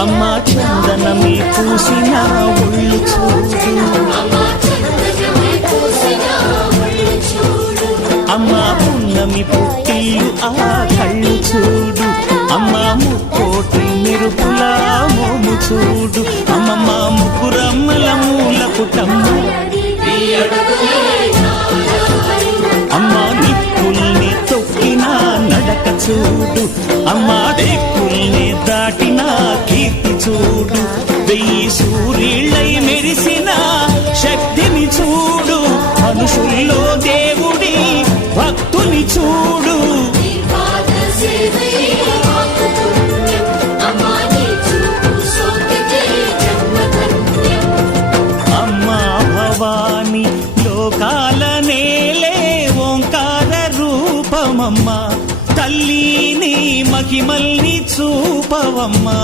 అమ్మా చందనమే పూసిన ఒళ్ళు చూడు, అమ్మా పున్నమి పుట్టిల్లు ఆ కళ్ళు చూడు, అమ్మా ముక్కోటి మెరుపుల మోము చూడు, అమ్మమ్మ ముగ్గురమ్మల మూల కుటమ్మ, అమ్మా నిప్పుల్ని తొక్కిన నడక చూడు, అమ్మా దిక్కుల్ని దాటిన కీర్తి చూడు, వెయ్యి సూర్యుళ్ళై మెరిసిన శక్తిని చూడు, మనుషుల్లో దేవుడి భక్తుని చూడు. అమ్మా భవాని లోకాల నేలే ఓంకార రూపమమ్మా, తల్లిని మహిమల్ని చూపవమ్మా.